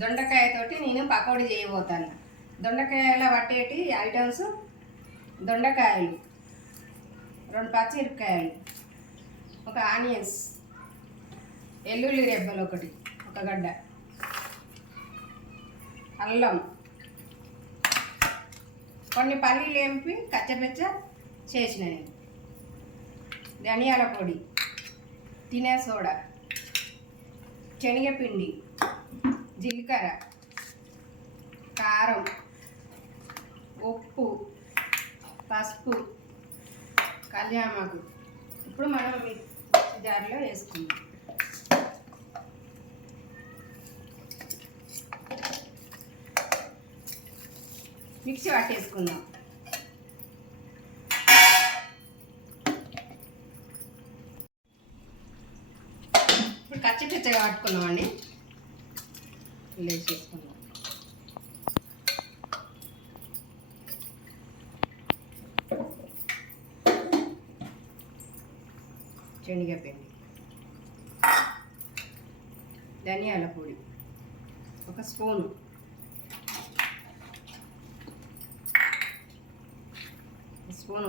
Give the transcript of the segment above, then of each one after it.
దొండకాయతోటి నేను పకోడీ చేయబోతాను. దొండకాయల పట్టేటి ఐటమ్స్: దొండకాయలు, 2 పచ్చిమిరపకాయలు, 1 ఆనియన్స్, ఎల్లుల్లి రెబ్బలు ఒక గడ్డ, అల్లం, కొన్ని పల్లీలు ఏంపి కచ్చపెచ్చ చేసిన నేను, ధనియాల పొడి, తినే సోడా, శనగపిండి, జీలకర్ర, కారం, ఉప్పు, పసుపు, కళ్యామాకు. ఇప్పుడు మనం మిక్సీ జార్లో వేసుకుందాం. మిక్సీ పట్టేసుకుందాం. ఇప్పుడు కచ్చపిచ్చగా పట్టుకున్నామండి. ఇలా వేసేసుకుందాం. శనగపిండి, ధనియాల పొడి 1 స్పూను,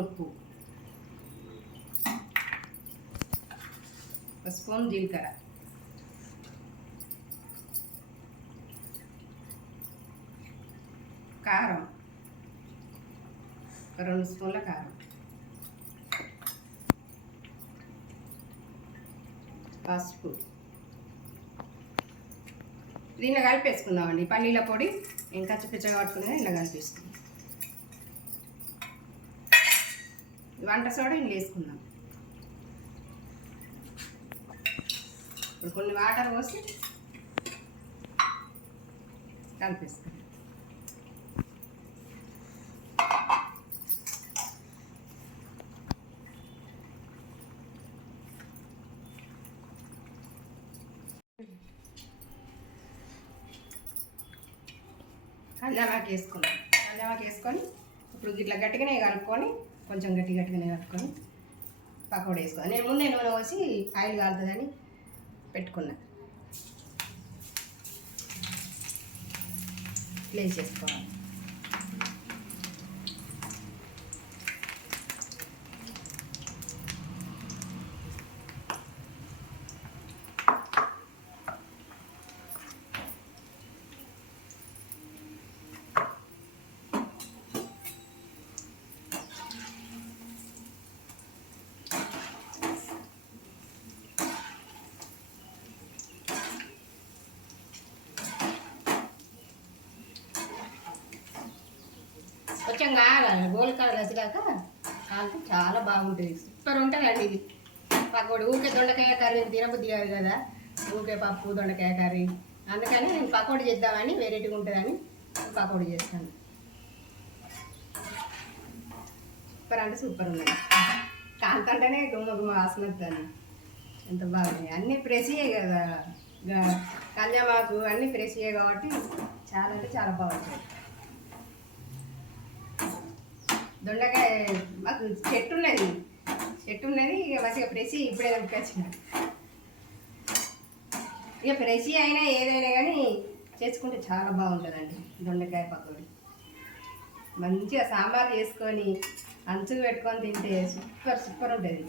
ఉప్పు, 1 స్పూన్ జీలకర్ర, కారం 2 స్పూన్ల కారం, పసుపు. దీనిలో కలిపేసుకుందామండి. పల్లీల పొడి ఇంకా పిచ్చగా పట్టుకునే ఇలా కలిపేసుకుందాం. వంట సోడా ఇంట్లో వేసుకుందాం. ఇప్పుడు కొన్ని వాటర్ పోసి కలిపేసుకుందాం. కళ్యామాకు వేసుకుందాం. కళ్యామాకు వేసుకొని ఇప్పుడు ఇట్లా గట్టిగానే కలుపుకొని, కొంచెం గట్టిగానే కలుపుకొని పకోడీ వేసుకోవాలి. నేను ముందే నూనె పోసి ఆయిల్ కాలుతుందని పెట్టుకున్నా. ప్లేస్ చేసుకోవాలి. కొంచెం కావాలి, గోల్ కలర్ వచ్చేదాకా కాలితే చాలా బాగుంటుంది. సూపర్ ఉంటుందండి ఇది పకోడీ. ఊరికే దొండకాయ కర్రీ తినబుద్ధి కాదు కదా, ఊరికే పప్పు దొండకాయ కర్రీ. అందుకని నేను పకోడీ చేద్దామని, వెరైటీగా ఉంటుందని పకోడీ చేస్తాను. సూపర్ అంటే సూపర్ ఉన్నది. కాంతంటేనే గుమ్మ వాసన వస్తుంది. ఎంత బాగుంది. అన్నీ ఫ్రెష్యే కదా, కళ్యామాకు అన్నీ ఫ్రెష్యే కాబట్టి చాలా అంటే చాలా బాగుంటుంది. దొండకాయ మాకు చెట్టు ఉన్నది, ఇక మంచిగా ఫ్రెష్ ఇప్పుడే కనిపించిన. ఇక ఫ్రెష్ అయినా ఏదైనా కానీ చేసుకుంటే చాలా బాగుంటుందండి దొండకాయ పకోడీ. మంచిగా సాంబార్ చేసుకొని అంచుకు పెట్టుకొని తింటే సూపర్ ఉంటుంది.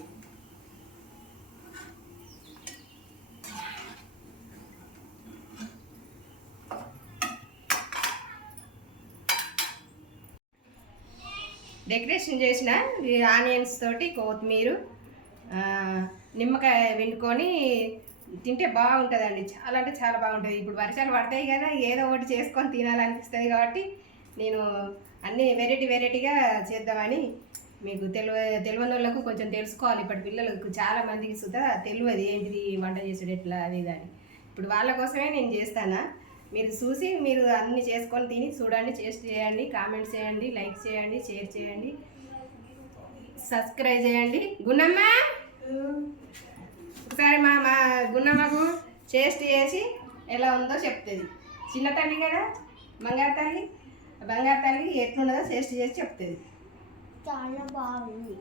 డెకరేషన్ చేసిన ఆనియన్స్ తోటి కొత్తిమీర, నిమ్మకాయ పిండుకొని తింటే బాగుంటుందండి. చాలా అంటే చాలా బాగుంటుంది. ఇప్పుడు వర్షాలు పడతాయి కదా, ఏదో ఒకటి చేసుకొని తినాలనిపిస్తుంది కాబట్టి నేను అన్నీ వెరైటీగా చేద్దామని. మీకు తెలియని వాళ్ళకు కొంచెం తెలుసుకోవాలి. ఇప్పటి పిల్లలకు చాలా మందికి సుధా తెలియదు ఏంటిది వంట చేసుడు ఎట్లా అది అని. ఇప్పుడు వాళ్ళ కోసమే నేను చేస్తాను. మీరు చూసి మీరు అన్నీ చేసుకొని తిని చూడండి, టేస్ట్ చేయండి, కామెంట్స్ చేయండి, లైక్ చేయండి, షేర్ చేయండి, సబ్స్క్రైబ్ చేయండి. గున్నమ్మ ఒకసారి మా గున్నమ్మకు టేస్ట్ చేసి ఎలా ఉందో చెప్తుంది. చిన్న తల్లి కదా, బంగారు తల్లి ఎట్లున్నదో టేస్ట్ చేసి చెప్తుంది. చాలా బాగుంది.